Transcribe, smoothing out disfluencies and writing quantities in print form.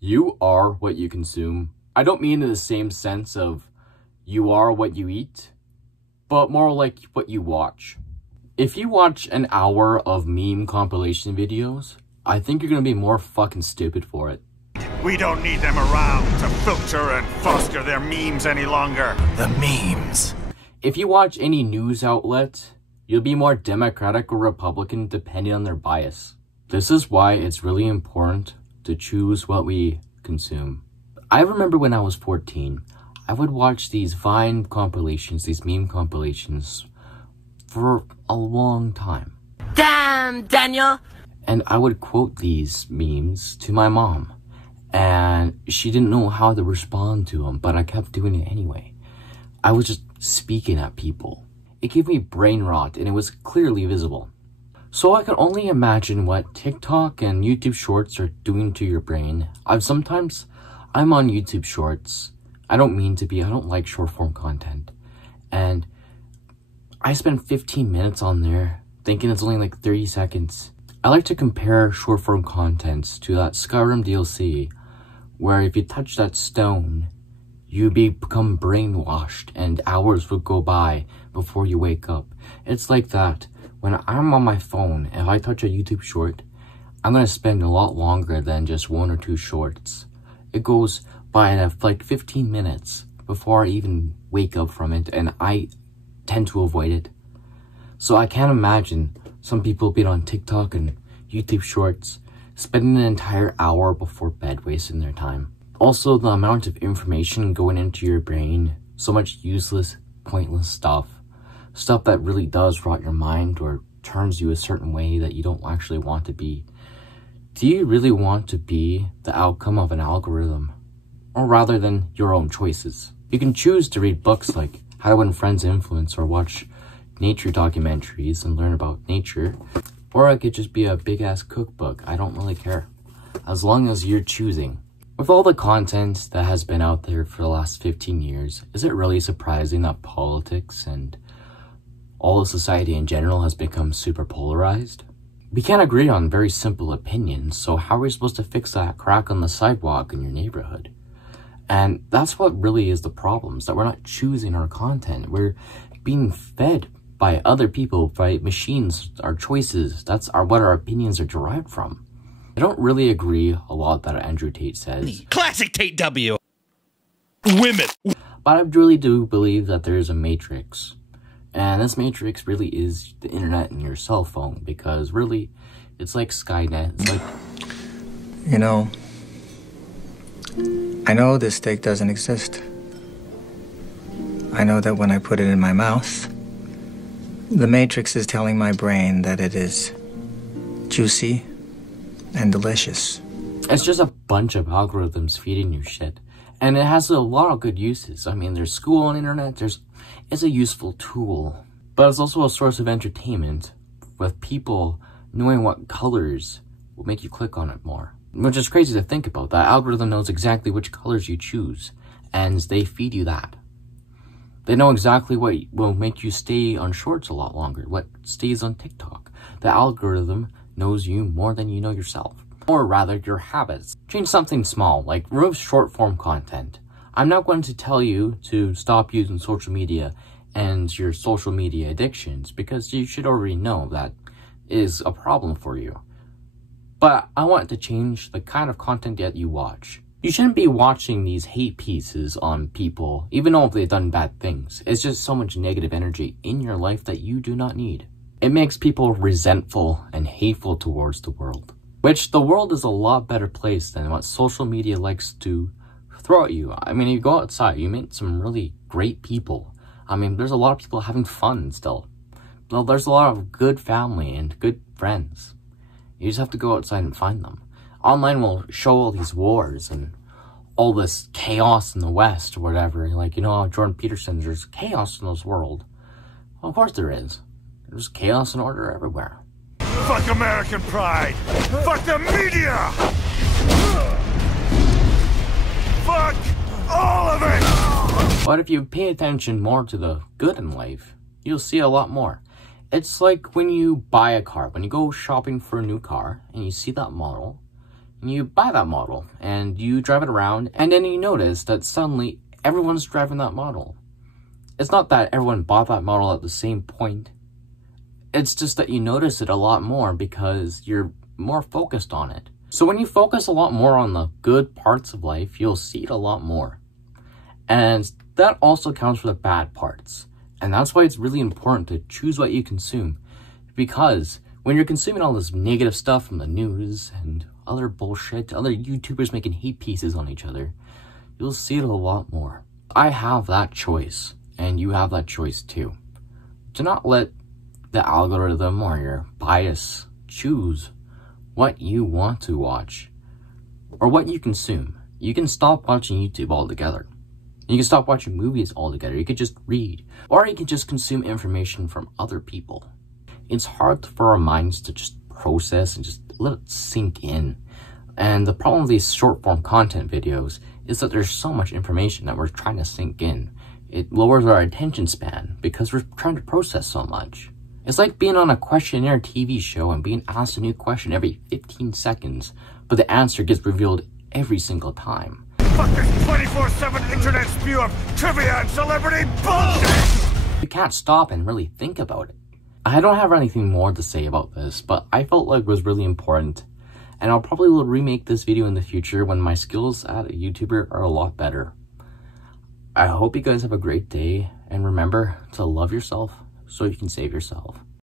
You are what you consume. I don't mean in the same sense of you are what you eat, but more like what you watch. If you watch an hour of meme compilation videos, I think you're gonna be more fucking stupid for it. We don't need them around to filter and foster their memes any longer. The memes. If you watch any news outlet, you'll be more Democratic or Republican depending on their bias. This is why it's really important to choose what we consume. I remember when I was 14, I would watch these Vine compilations, these meme compilations, for a long time. Damn, Daniel! And I would quote these memes to my mom, and she didn't know how to respond to them, but I kept doing it anyway. I was just speaking at people. It gave me brain rot, and it was clearly visible. So I can only imagine what TikTok and YouTube Shorts are doing to your brain. I'm on YouTube Shorts. I don't mean to be, I don't like short form content. And I spend 15 minutes on there thinking it's only like 30 seconds. I like to compare short form contents to that Skyrim DLC, where if you touch that stone, you become brainwashed and hours would go by before you wake up. It's like that. When I'm on my phone, if I touch a YouTube short, I'm going to spend a lot longer than just 1 or 2 shorts. It goes by in like 15 minutes before I even wake up from it, and I tend to avoid it. So I can't imagine some people being on TikTok and YouTube Shorts, spending an entire hour before bed wasting their time. Also, the amount of information going into your brain, so much useless, pointless stuff that really does rot your mind or turns you a certain way that you don't actually want to be. Do you really want to be the outcome of an algorithm, or rather than your own choices? You can choose to read books like How to Win Friends Influence or watch nature documentaries and learn about nature, or it could just be a big-ass cookbook. I don't really care, as long as you're choosing. With all the content that has been out there for the last 15 years, is it really surprising that politics and all of society in general has become super polarized? We can't agree on very simple opinions, so how are we supposed to fix that crack on the sidewalk in your neighborhood? And that's what really is the problem, is that we're not choosing our content. We're being fed by other people, by machines, our choices. That's what our opinions are derived from. I don't really agree a lot that Andrew Tate says. Classic Tate W. Women. But I really do believe that there is a matrix. And this matrix really is the internet and your cell phone, because really, it's like Skynet. It's like... You know, I know this steak doesn't exist. I know that when I put it in my mouth, the matrix is telling my brain that it is juicy and delicious. It's just a bunch of algorithms feeding you shit. And it has a lot of good uses. I mean, there's school on the internet, it's a useful tool. But it's also a source of entertainment, with people knowing what colors will make you click on it more. Which is crazy to think about. That algorithm knows exactly which colors you choose, and they feed you that. They know exactly what will make you stay on shorts a lot longer, what stays on TikTok. The algorithm knows you more than you know yourself. Or rather, your habits. Change something small, like remove short form content. I'm not going to tell you to stop using social media and your social media addictions, because you should already know that is a problem for you. But I want to change the kind of content that you watch. You shouldn't be watching these hate pieces on people, even though they've done bad things. It's just so much negative energy in your life that you do not need. It makes people resentful and hateful towards the world. Which the world is a lot better place than what social media likes to throw at you. I mean, you go outside, you meet some really great people. I mean, there's a lot of people having fun still. Well, there's a lot of good family and good friends. You just have to go outside and find them. Online will show all these wars and all this chaos in the West or whatever. Like, you know, Jordan Peterson, there's chaos in this world. Well, of course there is. There's chaos and order everywhere. Fuck American pride! Fuck the media! Fuck all of it! But if you pay attention more to the good in life, you'll see a lot more. It's like when you buy a car, when you go shopping for a new car and you see that model, You buy that model and you drive it around, and then you notice that suddenly everyone's driving that model. It's not that everyone bought that model at the same point. It's just that you notice it a lot more because you're more focused on it. So when you focus a lot more on the good parts of life, you'll see it a lot more. And that also counts for the bad parts. And that's why it's really important to choose what you consume. Because when you're consuming all this negative stuff from the news and other bullshit, other YouTubers making hate pieces on each other, you'll see it a lot more. I have that choice, and you have that choice too. Do not let the algorithm or your bias choose what you want to watch or what you consume. You can stop watching YouTube altogether. You can stop watching movies altogether. You could just read, or you can just consume information from other people. It's hard for our minds to just process and just let it sink in. And the problem with these short form content videos is that there's so much information that we're trying to sink in. It lowers our attention span because we're trying to process so much. It's like being on a questionnaire TV show and being asked a new question every 15 seconds, but the answer gets revealed every single time. Fuck this 24/7 internet spew of trivia and celebrity bullshit! You can't stop and really think about it. I don't have anything more to say about this, but I felt like it was really important. And I'll probably remake this video in the future when my skills as a YouTuber are a lot better. I hope you guys have a great day, and remember to love yourself so you can save yourself.